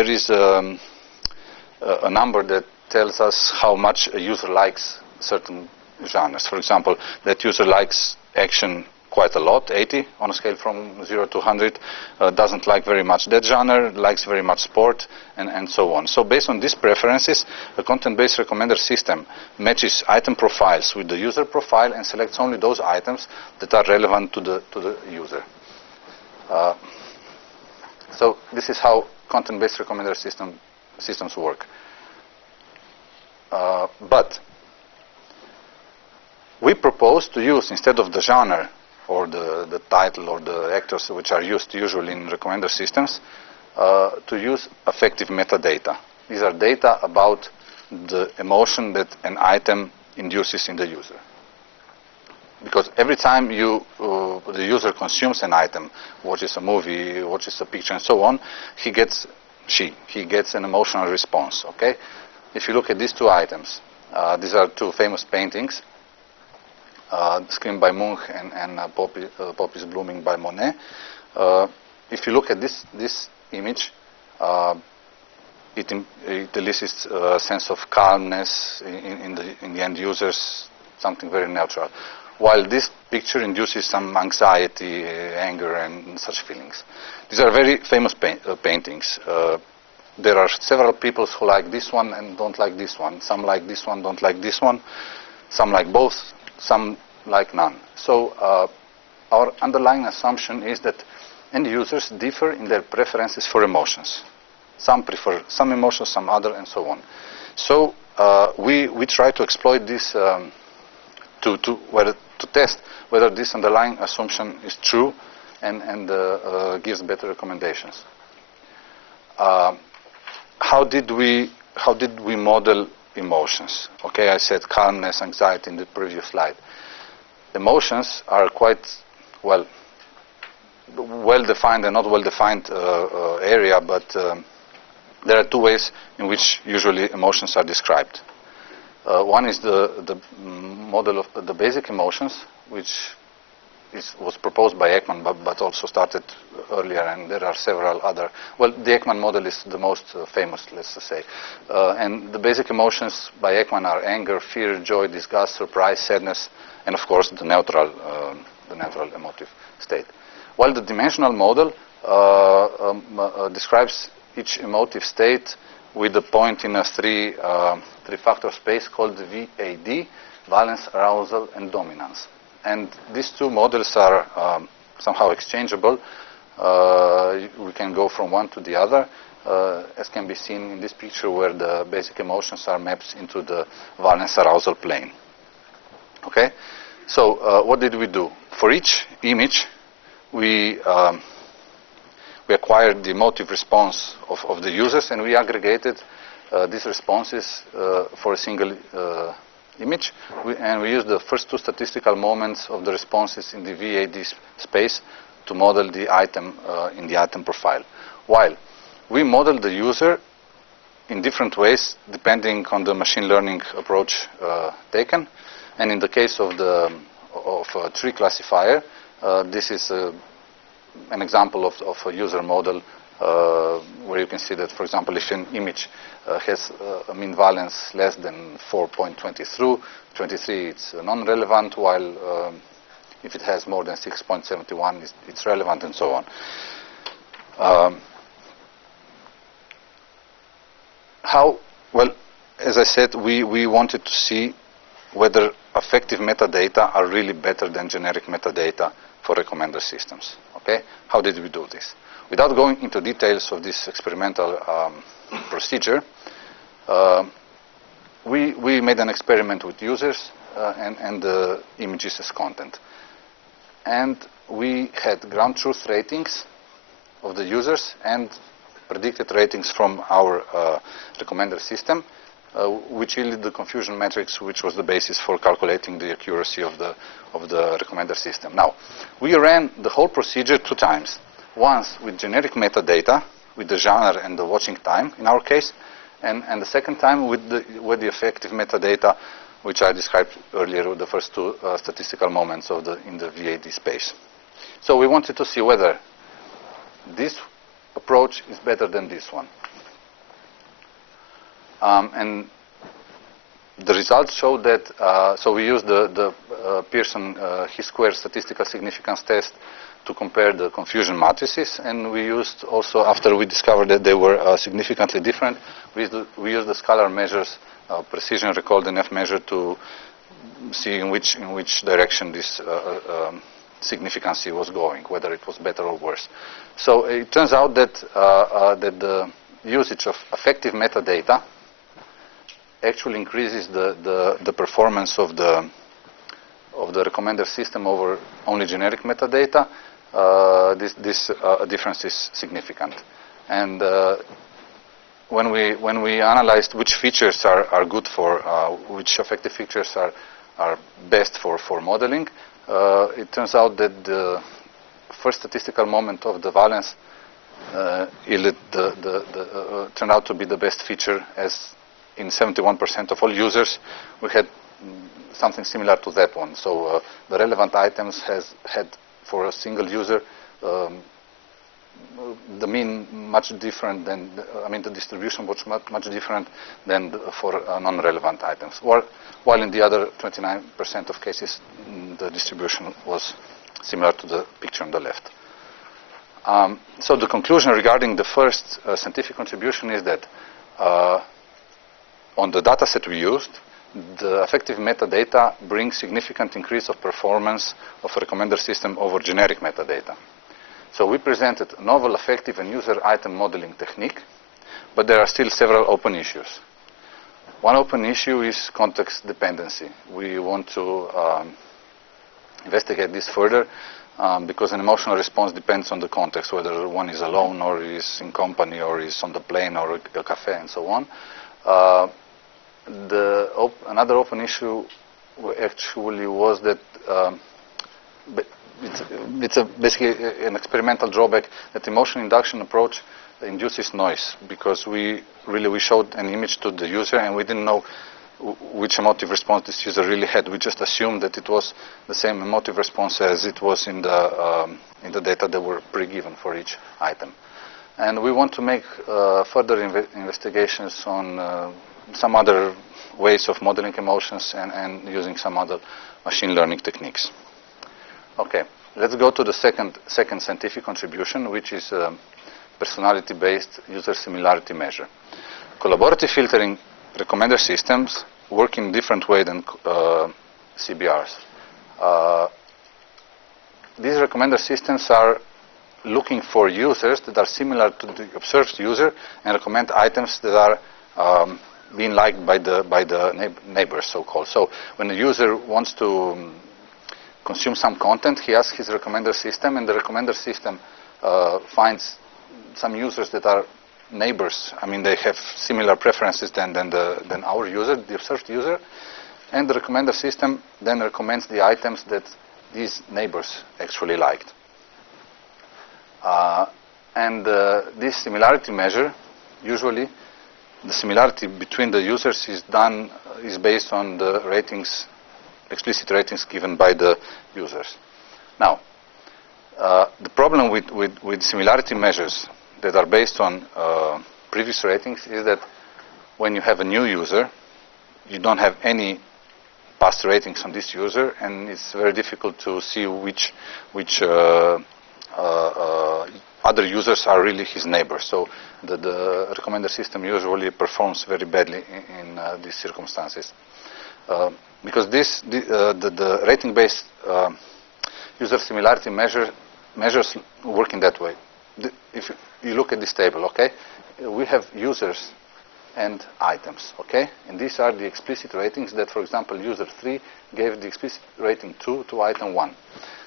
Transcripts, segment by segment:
there is a number that tells us how much a user likes certain genres. For example, that user likes action quite a lot, 80 on a scale from 0 to 100, doesn't like very much that genre, likes very much sport, and so on. So based on these preferences, a content-based recommender system matches item profiles with the user profile and selects only those items that are relevant to the user. So this is how content-based recommender systems work. But we propose to use, instead of the genre or the title or the actors which are used usually in recommender systems, to use affective metadata. These are data about the emotion that an item induces in the user. Because every time the user consumes an item, watches a movie, watches a picture, and so on, he gets an emotional response. Okay? If you look at these two items, these are two famous paintings. Scream by Munch and Poppies Blooming by Monet. If you look at this image, it elicits a sense of calmness in the end users, something very natural. While this picture induces some anxiety, anger, and such feelings. These are very famous paintings. There are several people who like this one and don't like this one. Some like this one, don't like this one. Some like both. Some like none. So our underlying assumption is that end users differ in their preferences for emotions. Some prefer some emotions, some other, and so on. So we try to exploit this to test whether this underlying assumption is true and gives better recommendations. How did we model emotions? Okay, I said calmness, anxiety in the previous slide. Emotions are quite well defined and not well defined area, but there are two ways in which usually emotions are described. One is the model of the basic emotions, which was proposed by Ekman, but also started earlier, and there are several other. Well, the Ekman model is the most famous, let's just say. And the basic emotions by Ekman are anger, fear, joy, disgust, surprise, sadness, and of course the neutral emotive state. While the dimensional model describes each emotive state with a point in a three-factor space called the VAD, valence, arousal, and dominance. And these two models are somehow exchangeable. We can go from one to the other, as can be seen in this picture where the basic emotions are mapped into the valence arousal plane. Okay? So what did we do? For each image, we acquired the emotive response of the users, and we aggregated these responses for a single image, and we used the first two statistical moments of the responses in the VAD space to model the item in the item profile. While we modeled the user in different ways depending on the machine learning approach taken, and in the case of a tree classifier, this is an example of a user model where you can see that, for example, if an image has a mean valence less than 4.23, it's non-relevant, while if it has more than 6.71, it's relevant, and so on. Well, as I said, we wanted to see whether affective metadata are really better than generic metadata for recommender systems. Okay? How did we do this? Without going into details of this experimental procedure, we made an experiment with users and the images as content. And we had ground truth ratings of the users and predicted ratings from our recommender system, which yielded the confusion matrix, which was the basis for calculating the accuracy of the recommender system. Now, we ran the whole procedure 2 times. Once with generic metadata, with the genre and the watching time, in our case, and the second time with the effective metadata, which I described earlier with the first 2 statistical moments in the VAD space. So we wanted to see whether this approach is better than this one. And the results show that, so we used the Pearson chi-square statistical significance test to compare the confusion matrices, and we used also, after we discovered that they were significantly different, we used the scalar measures, precision recalled enough measure to see in which direction this significancy was going, whether it was better or worse. So it turns out that that the usage of affective metadata actually increases the performance of the recommender system over only generic metadata. This difference is significant. And when we analyzed which features are good for, which affective features are best for modeling, it turns out that the first statistical moment of the valence turned out to be the best feature, as in 71% of all users we had something similar to that one. So the relevant items had for a single user the mean much different than, the distribution was much different than for non-relevant items. While in the other 29% of cases, the distribution was similar to the picture on the left. So the conclusion regarding the first scientific contribution is that on the data set we used, the affective metadata brings significant increase of performance of a recommender system over generic metadata. So we presented a novel affective and user item modeling technique, but there are still several open issues. One open issue is context dependency. We want to investigate this further because an emotional response depends on the context, whether one is alone or is in company or is on the plane or a cafe and so on. Another open issue actually was that it's basically an experimental drawback that emotion induction approach induces noise, because we showed an image to the user and we didn't know which emotive response this user really had. We just assumed that it was the same emotive response as it was in the data that were pre-given for each item. And we want to make further investigations on some other ways of modeling emotions and using some other machine learning techniques. Okay, let's go to the second scientific contribution, which is personality-based user similarity measure. Collaborative filtering recommender systems work in a different way than CBRs. These recommender systems are looking for users that are similar to the observed user and recommend items that are being liked by the neighbors, so-called. So when the user wants to consume some content, he asks his recommender system, and the recommender system finds some users that are neighbors. They have similar preferences than our user, the observed user, and the recommender system then recommends the items that these neighbors actually liked. This similarity measure, usually the similarity between the users is based on the ratings, explicit ratings given by the users. Now, the problem with similarity measures that are based on previous ratings is that when you have a new user, you don't have any past ratings on this user, and it's very difficult to see which other users are really his neighbors. So the recommender system usually performs very badly in these circumstances. Because the rating-based user similarity measures work in that way. If you look at this table, okay, we have users and items, okay? And these are the explicit ratings that, for example, user 3 gave the explicit rating 2 to item 1.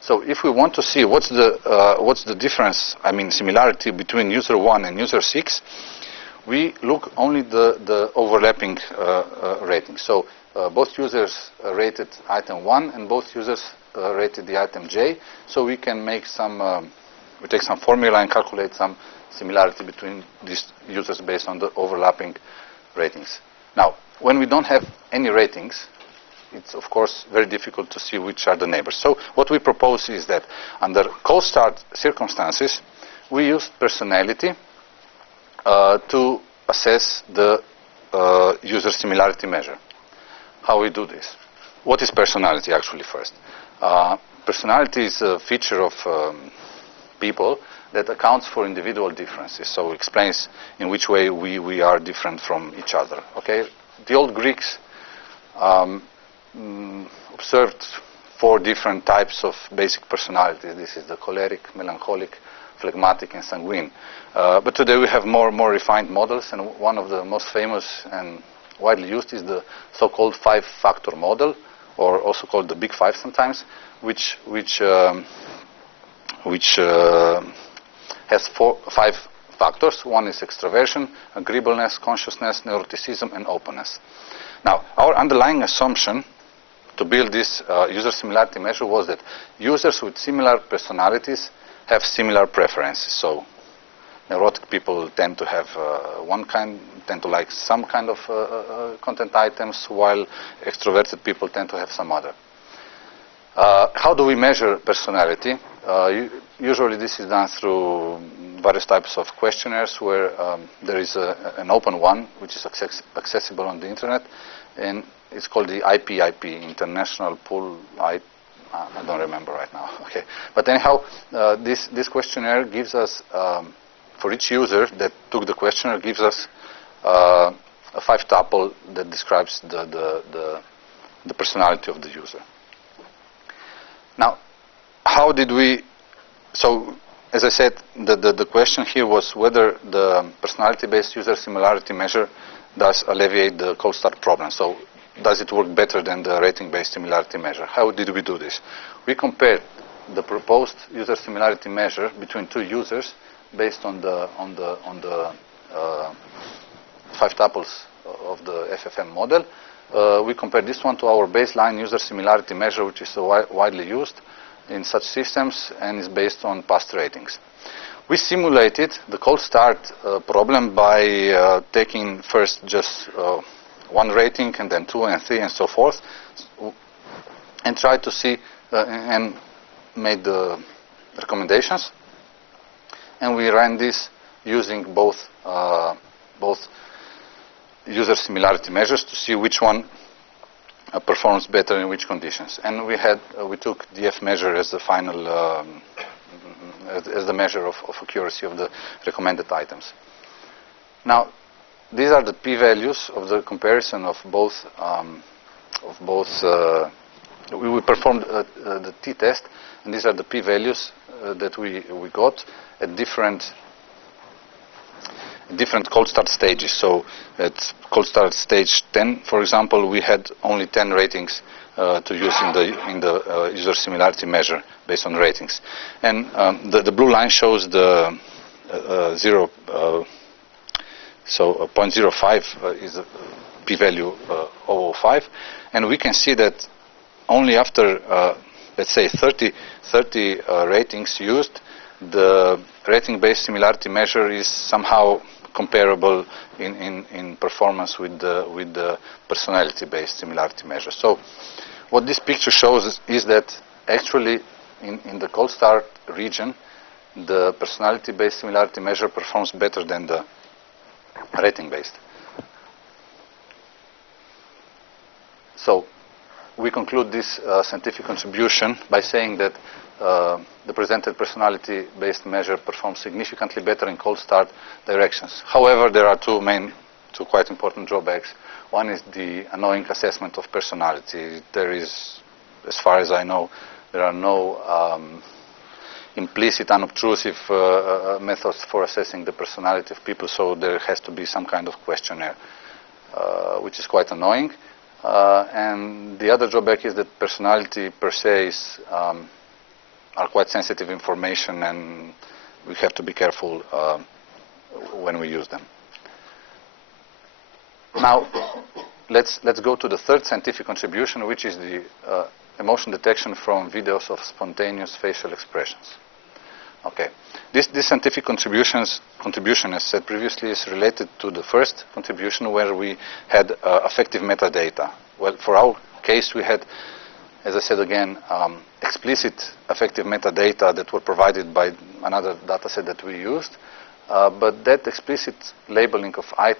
So if we want to see what's the difference, similarity between user 1 and user 6, we look only the overlapping ratings. So both users rated item 1 and both users rated the item j. So we can make we take some formula and calculate some similarity between these users based on the overlapping ratings. Now, when we don't have any ratings, it's of course very difficult to see which are the neighbors. So what we propose is that under cold start circumstances, we use personality to assess the user similarity measure. How we do this? What is personality actually first? Personality is a feature of people that accounts for individual differences, so explains in which way we are different from each other. Okay, the old Greeks observed 4 different types of basic personality. This is the choleric, melancholic, phlegmatic, and sanguine. But today we have more refined models, and one of the most famous and widely used is the so-called 5-factor model, or also called the Big Five sometimes, which has 5 factors. One is extraversion, agreeableness, consciousness, neuroticism, and openness. Now, our underlying assumption to build this user similarity measure was that users with similar personalities have similar preferences. So, neurotic people tend to have tend to like some kind of content items, while extroverted people tend to have some other. How do we measure personality? Usually this is done through various types of questionnaires where there is an open one which is accessible on the internet, and it's called the IPIP, International Pool. I don't remember right now. Okay, but anyhow, this questionnaire gives us, for each user that took the questionnaire, gives us a 5-tuple that describes the personality of the user. Now, how did we? So, as I said, the question here was whether the personality-based user similarity measure does alleviate the cold start problem. So, does it work better than the rating-based similarity measure? How did we do this? We compared the proposed user similarity measure between 2 users based on the 5 tuples of the FFM model. We compared this one to our baseline user similarity measure, which is so widely used in such systems and is based on past ratings. We simulated the cold start problem by taking first just 1 rating and then 2 and 3 and so forth, and tried to see and made the recommendations. And we ran this using both user similarity measures to see which one performs better in which conditions. And we took the F measure as the final as the measure of accuracy of the recommended items. Now, these are the p-values of the comparison of both. We performed the t-test, and these are the p-values that we got at different cold start stages. So at cold start stage 10, for example, we had only 10 ratings to use in the user similarity measure based on ratings. And the blue line shows the 0.05 is a p-value 0.05, and we can see that only after let's say 30 ratings used, the rating-based similarity measure is somehow comparable in performance with the personality-based similarity measure. So what this picture shows is that actually in the cold start region, the personality-based similarity measure performs better than the rating-based. So we conclude this scientific contribution by saying that the presented personality-based measure performs significantly better in cold start directions. However, there are two quite important drawbacks. One is the annoying assessment of personality. There is, as far as I know, there are no implicit, unobtrusive methods for assessing the personality of people, so there has to be some kind of questionnaire, which is quite annoying. And the other drawback is that personality per se are quite sensitive information, and we have to be careful when we use them. Now, let's go to the third scientific contribution, which is the emotion detection from videos of spontaneous facial expressions. Okay, this scientific contribution, as said previously, is related to the first contribution where we had affective metadata. Well, for our case, we had, as I said again, explicit affective metadata that were provided by another data set that we used, but that explicit labeling of items